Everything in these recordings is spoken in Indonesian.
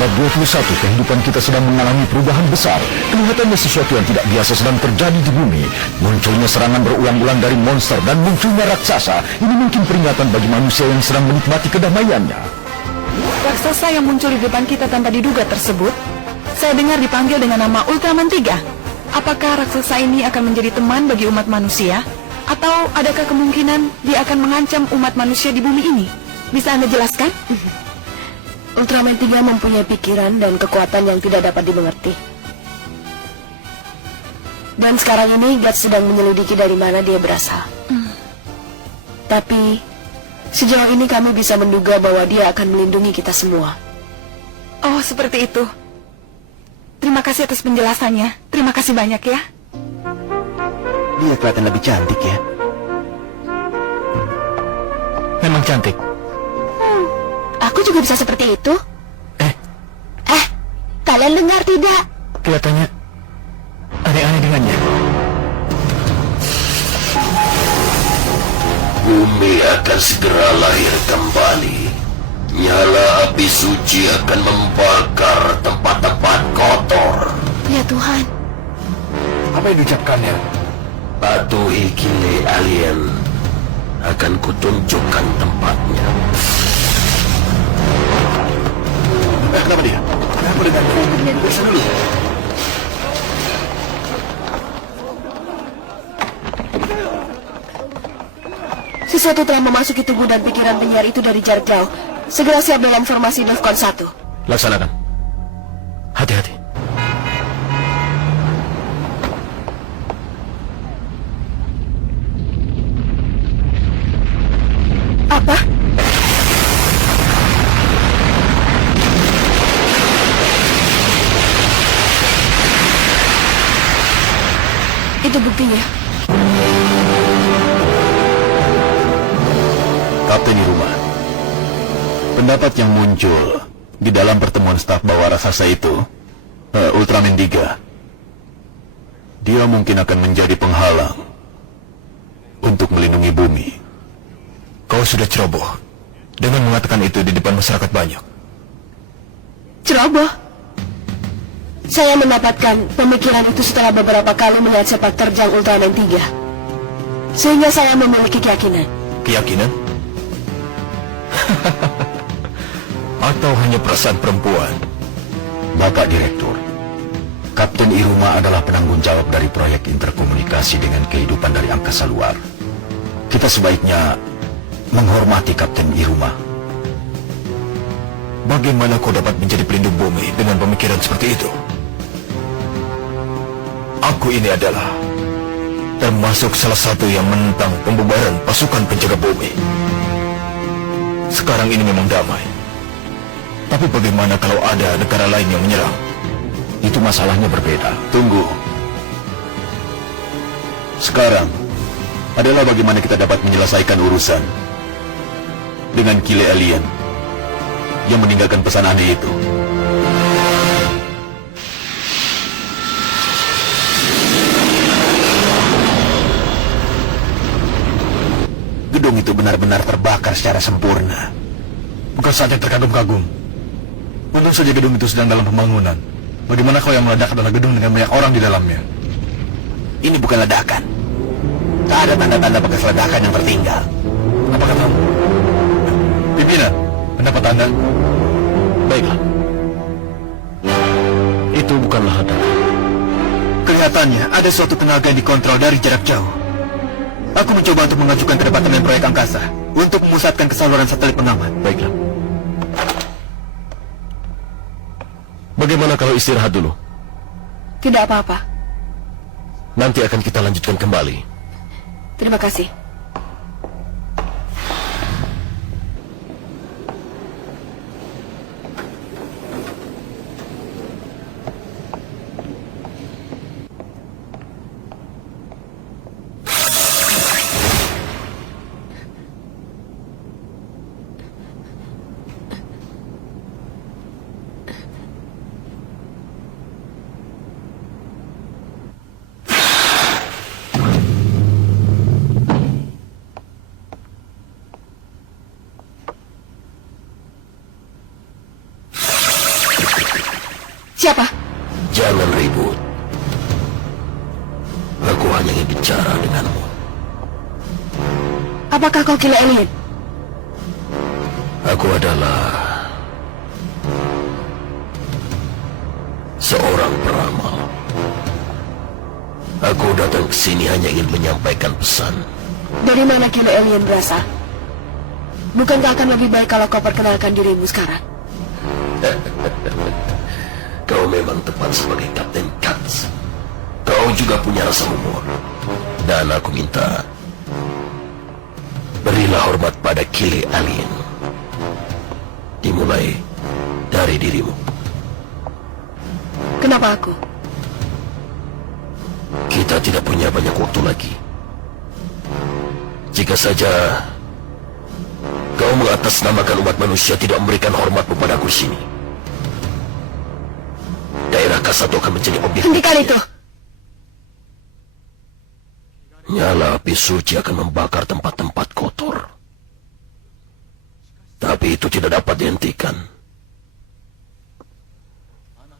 abad 21, kehidupan kita sedang mengalami perubahan besar. Kelihatannya sesuatu yang tidak biasa sedang terjadi di bumi. Munculnya serangan berulang-ulang dari monster dan munculnya raksasa. Ini mungkin peringatan bagi manusia yang sedang menikmati kedamaiannya. Raksasa yang muncul di depan kita tanpa diduga tersebut, saya dengar dipanggil dengan nama Ultraman 3. Apakah raksasa ini akan menjadi teman bagi umat manusia? Atau adakah kemungkinan dia akan mengancam umat manusia di bumi ini? Bisa Anda jelaskan? Ultraman 3 mempunyai pikiran dan kekuatan yang tidak dapat dimengerti. Dan sekarang ini Guts sedang menyelidiki dari mana dia berasal. Tapi sejauh ini kami bisa menduga bahwa dia akan melindungi kita semua. Oh, seperti itu. Terima kasih atas penjelasannya. Terima kasih banyak ya. Dia kelihatan lebih cantik ya. Memang cantik. Aku juga bisa seperti itu. Kalian dengar tidak? Kelihatannya aneh-aneh dengannya. Bumi akan segera lahir kembali. Nyala api suci akan membakar tempat-tempat kotor. Ya Tuhan. Apa yang diucapkannya? Patuhi kile alien. Akan kutunjukkan tempatnya. Kenapa dia? Kenapa dengan Bisa dulu. Sesuatu telah memasuki tubuh dan pikiran penyiar itu dari jarak jauh. Segera siap dalam formasi Defcon 1. Laksanakan. Hati-hati. Apa? Itu buktinya. Kapten Iruma, pendapat yang muncul di dalam pertemuan staf bawah raksasa itu, Ultraman 3, dia mungkin akan menjadi penghalang untuk melindungi bumi. Kau sudah ceroboh dengan mengatakan itu di depan masyarakat banyak. Ceroboh? Saya mendapatkan pemikiran itu setelah beberapa kali melihat sepak terjang Ultraman 3. Sehingga saya memiliki keyakinan. Keyakinan? Atau hanya perasaan perempuan? Bapak Direktur, Kapten Iruma adalah penanggung jawab dari proyek interkomunikasi dengan kehidupan dari angkasa luar. Kita sebaiknya menghormati Kapten Iruma. Bagaimana kau dapat menjadi pelindung bumi dengan pemikiran seperti itu? Aku ini adalah termasuk salah satu yang menentang pembubaran pasukan penjaga bumi. Sekarang ini memang damai. Tapi bagaimana kalau ada negara lain yang menyerang? Itu masalahnya berbeda. Tunggu. Sekarang adalah bagaimana kita dapat menyelesaikan urusan dengan kile alien yang meninggalkan pesan aneh itu. Gedung itu benar-benar terbakar secara sempurna. Bukan saja terkagum-kagum. Untung saja gedung itu sedang dalam pembangunan. Bagaimana kau yang meledak adalah gedung dengan banyak orang di dalamnya? Ini bukan ledakan. Tak ada tanda-tanda bekas ledakan yang tertinggal. Apa katamu? Pimpinan, pendapat Anda? Baiklah. Itu bukanlah ledakan. Kelihatannya ada suatu tenaga yang dikontrol dari jarak jauh. Aku mencoba untuk mengajukan ke Departemen Proyek Angkasa untuk memusatkan kesaluran satelit pengaman. Baiklah. Bagaimana kalau istirahat dulu? Tidak apa-apa. Nanti akan kita lanjutkan kembali. Terima kasih. Siapa? Jangan ribut. Aku hanya ingin bicara denganmu. Apakah kau Kile Alien? Aku adalah seorang peramal. Aku datang ke sini hanya ingin menyampaikan pesan. Dari mana Kile Alien berasal? Bukankah akan lebih baik kalau kau perkenalkan dirimu sekarang? Kau memang tepat sebagai Kapten Katz. Kau juga punya rasa humor. Dan aku minta, berilah hormat pada Kile Alien. Dimulai dari dirimu. Kenapa aku? Kita tidak punya banyak waktu lagi. Jika saja kau mengatasnamakan umat manusia tidak memberikan hormat kepadaku di sini, daerah K1 akan menjadi objek. Hentikan itu! Nyala api suci akan membakar tempat-tempat kotor. Tapi itu tidak dapat dihentikan.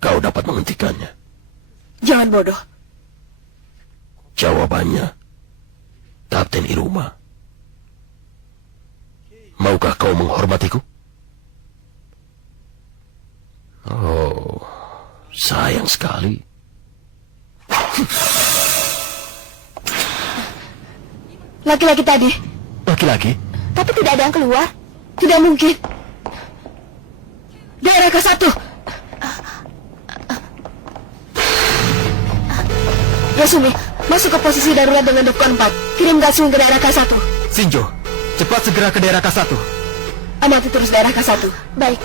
Kau dapat menghentikannya. Jangan bodoh. Jawabannya, Kapten Iruma. Maukah kau menghormatiku? Oh, sayang sekali. Laki-laki tadi. Laki-laki? Tapi tidak ada yang keluar. Tidak mungkin. Daerah K1. Yasumi, masuk ke posisi darurat dengan Defcon 4. Kirim Gatsung ke daerah K1. Shinjo, cepat segera ke daerah K1. Amati terus daerah K1. Baik.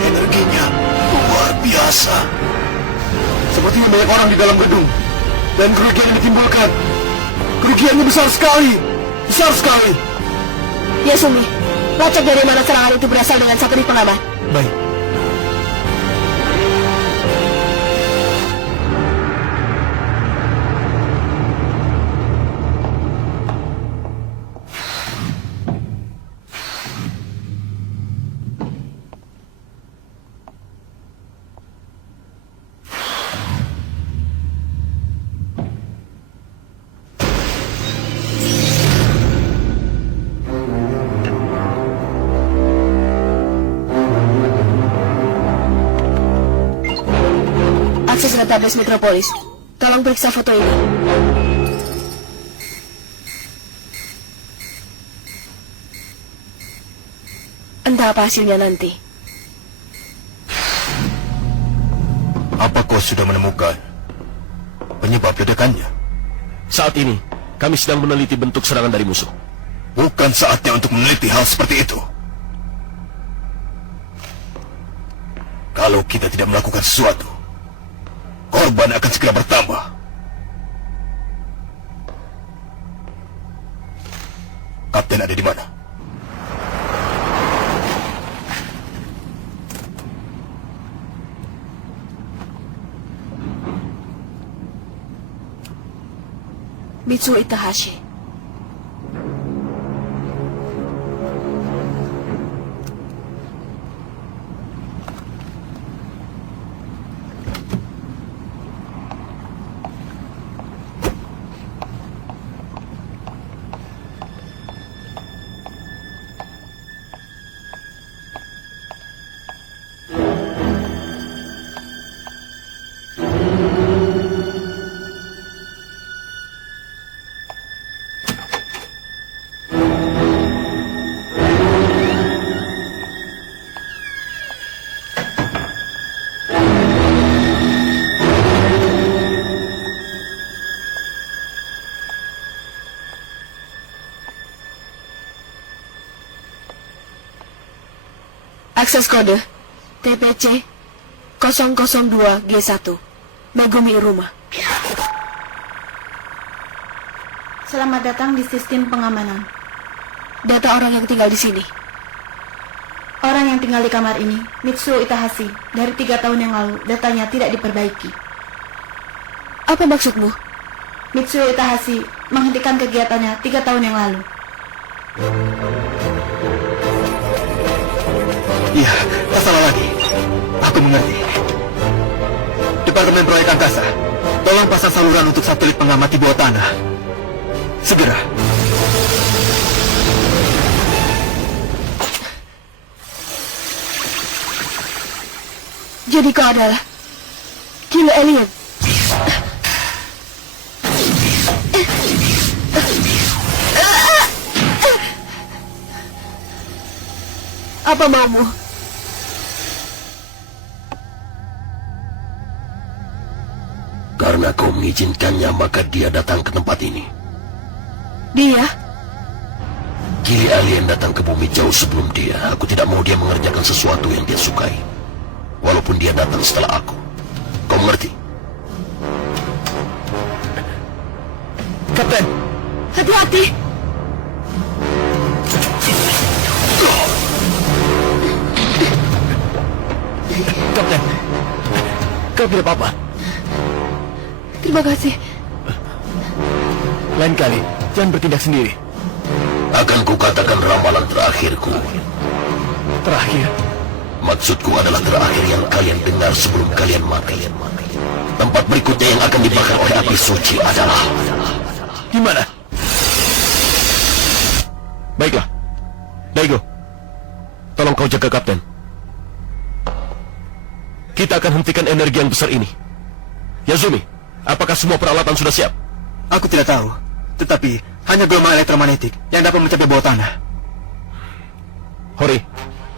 Energinya luar biasa. Sepertinya banyak orang di dalam gedung. Dan kerugian yang ditimbulkan. Kerugiannya besar sekali. Besar sekali. Yasumi, lacak dari mana serangan itu berasal dengan satelit pengaman. Baik. Akses database Metropolis. Tolong periksa foto ini. Entah apa hasilnya nanti. Apa kau sudah menemukan penyebab ledakannya? Saat ini, kami sedang meneliti bentuk serangan dari musuh. Bukan saatnya untuk meneliti hal seperti itu. Kalau kita tidak melakukan sesuatu, korban akan segera bertambah. Kapten ada di mana? Mitsu Itahashi. Akses kode TPC 002G1 Megumi Iruma. Selamat datang di sistem pengamanan. Data orang yang tinggal di sini. Orang yang tinggal di kamar ini, Mitsuo Itahashi. Dari 3 tahun yang lalu, datanya tidak diperbaiki. Apa maksudmu? Mitsuo Itahashi menghentikan kegiatannya 3 tahun yang lalu. Iya, tak salah lagi. Aku mengerti. Departemen Proyek Angkasa, tolong pasang saluran untuk satelit pengamat di bawah tanah. Segera. Jadi kau adalah Killer Alien. Apa maumu? Karena kau mengizinkannya, maka dia datang ke tempat ini. Dia? Kili alien datang ke bumi jauh sebelum dia. Aku tidak mau dia mengerjakan sesuatu yang dia sukai. Walaupun dia datang setelah aku. Kau mengerti? Kapten, Hati-hati! Kapten, kau tidak apa-apa. Terima kasih. Lain kali, jangan bertindak sendiri. Akan kukatakan ramalan terakhirku. Terakhir, Maksudku adalah terakhir yang kalian dengar sebelum kalian mati. Tempat berikutnya yang akan dibakar oleh api suci adalah... di mana? Baiklah, Daigo, tolong kau jaga Kapten. Kita akan hentikan energi yang besar ini. Yazumi, apakah semua peralatan sudah siap? Aku tidak tahu. Tetapi, hanya gelombang elektromagnetik yang dapat mencapai bawah tanah. Hori,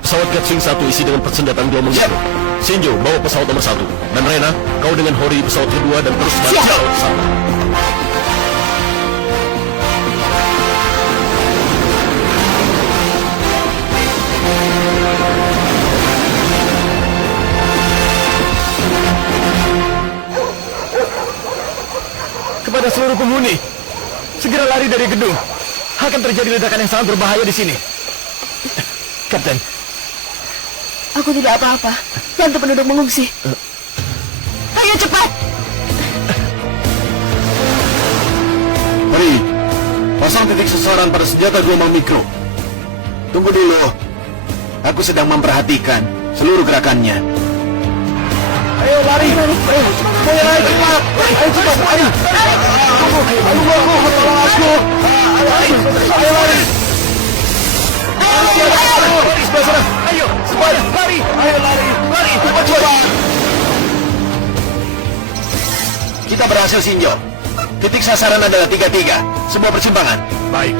pesawat Gatsing 1 isi dengan persenjataan gelombang mikro. Shinjo, bawa pesawat nomor 1. Dan Rena, kau dengan Hori pesawat kedua dan terus maju Siap. ke sana. Kepada seluruh penghuni, segera lari dari gedung. Akan terjadi ledakan yang sangat berbahaya di sini. Kapten, Aku tidak apa-apa. Bantu penduduk mengungsi. Ayo cepat! Hori, pasang titik sasaran pada senjata gelombang mikro. Tunggu dulu. Aku sedang memperhatikan seluruh gerakannya. Ayo lari! Ayo lari cepat! Ayo cepat! Ayo! Tunggu aku! Tolong aku! Ayo lari! ayo, semuanya, lari! Ayo lari! Lari! Cepat coba! Kita berhasil, Shinjo. Titik sasaran adalah 33. Semua persimpangan. Baik.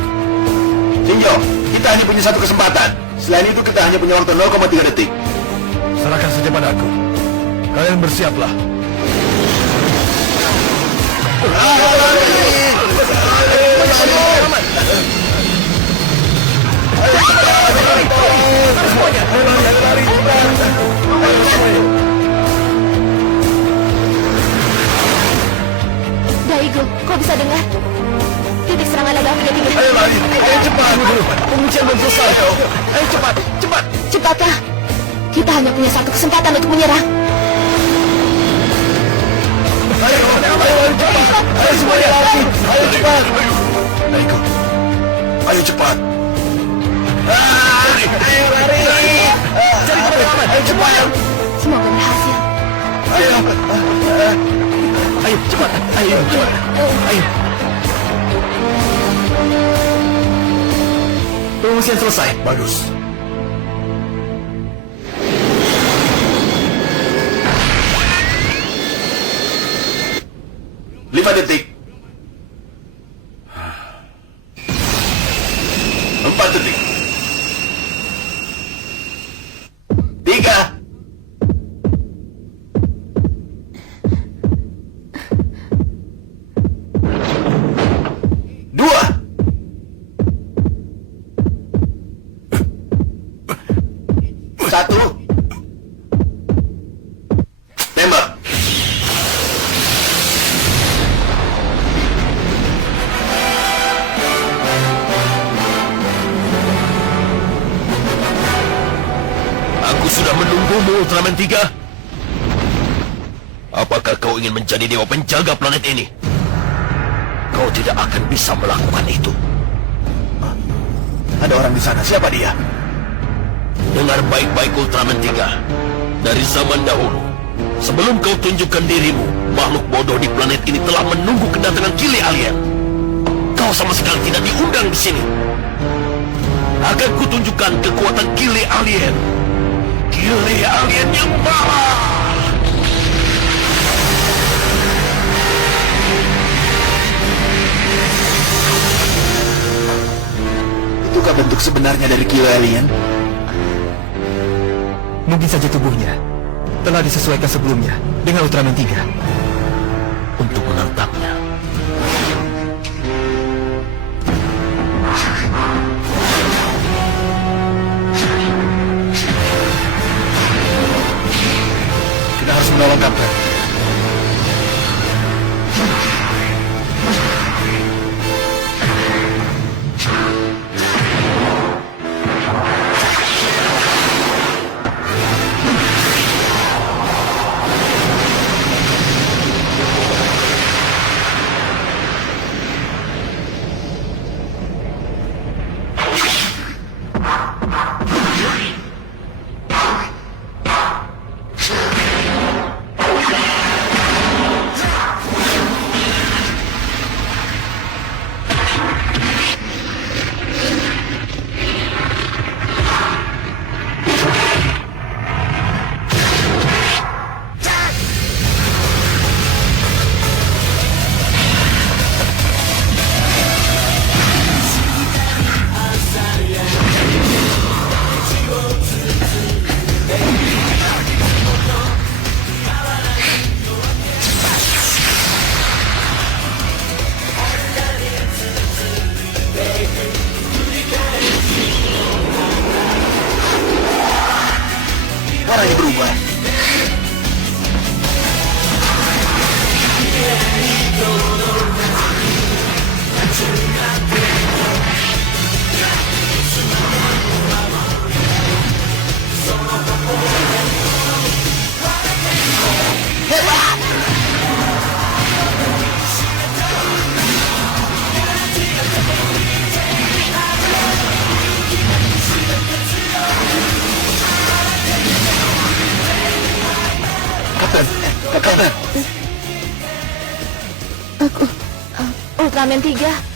Shinjo, kita hanya punya satu kesempatan. Selain itu kita hanya punya waktu 0,3 detik. Serahkan saja padaku. Kalian bersiaplah. Daigo, kau bisa dengar? Titik serangan adalah 33. Ayo lari. Ayo cepat. Tunggu dulu. Penguncian belum selesai. Ayo cepat. Cepat. Cepatlah. Kita hanya punya satu kesempatan untuk menyerang. Ayo cepat. Ayo semuanya. Ayo cepat. Daigo, ayo cepat. Ayo lari. Cari tempat yang aman. Ayo cepat. Semoga berhasil. Ayo cepat. Ayo cepat. Ayo. Pengungsian selesai. Bagus. Lima detik. 4 detik. 3. 2. 1. Aku sudah menunggumu, Ultraman 3. Apakah kau ingin menjadi dewa penjaga planet ini? Kau tidak akan bisa melakukan itu. Ada orang di sana. Siapa dia? Dengar baik-baik, Ultraman 3. Dari zaman dahulu, sebelum kau tunjukkan dirimu, makhluk bodoh di planet ini telah menunggu kedatangan Kili Alien. Kau sama sekali tidak diundang di sini. Akan kutunjukkan kekuatan Kili Alien. Kili Alien yang marah. Itukah bentuk sebenarnya dari Kili Alien? Mungkin saja tubuhnya telah disesuaikan sebelumnya dengan Ultraman 3. Untuk menantangnya, Kita harus menolong Kapten. Warnanya berubah. Kapten, Kapten. Ultraman 3.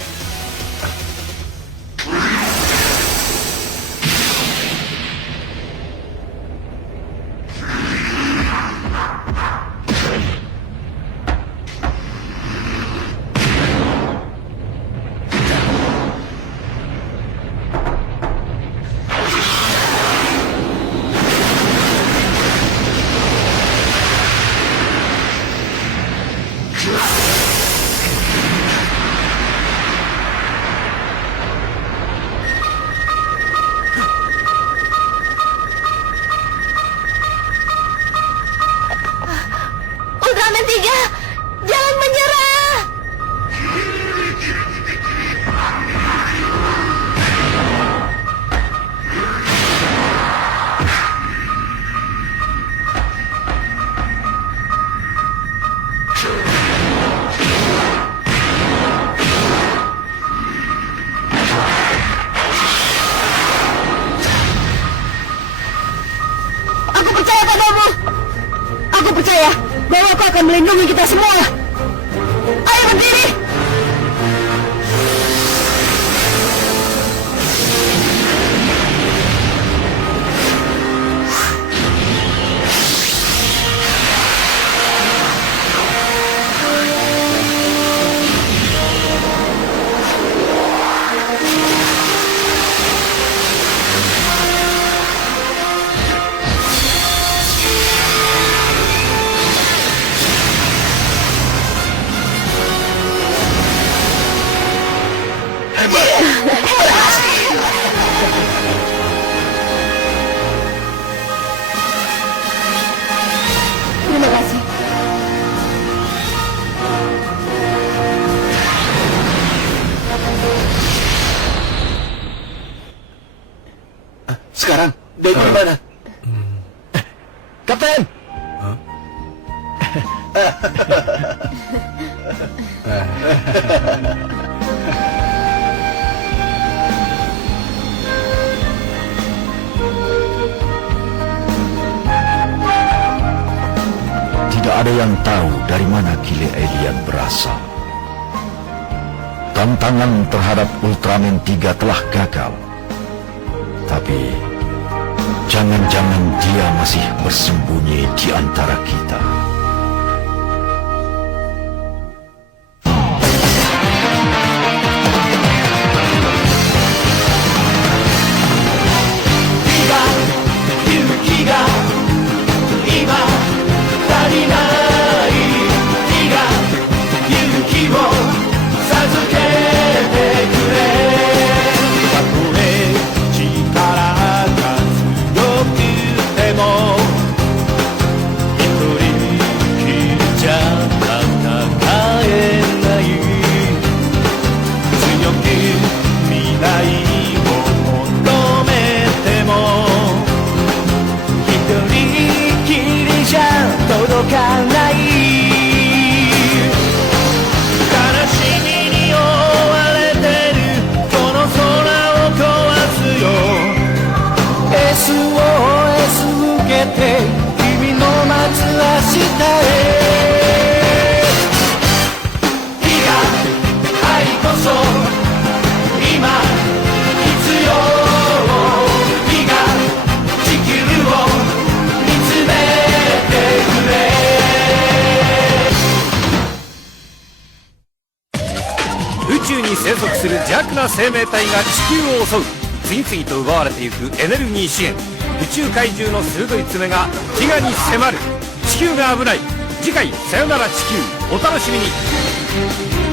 Ultraman 3, jangan menyerah! Aku percaya padamu. Aku percaya bahwa kau akan melindungi kita semua. Ayo berdiri. Terima kasih. Sekarang, Dave di mana? Kapten! Tidak ada yang tahu dari mana Kile Alien berasal. Tantangan terhadap Ultraman 3 telah gagal. Tapi jangan-jangan dia masih bersembunyi di antara kita.生命体が地球を襲う。次々と奪われていくエネルギー資源。宇宙怪獣の鋭い爪が飢餓に迫る。地球が危ない。次回さよなら地球、お楽しみに。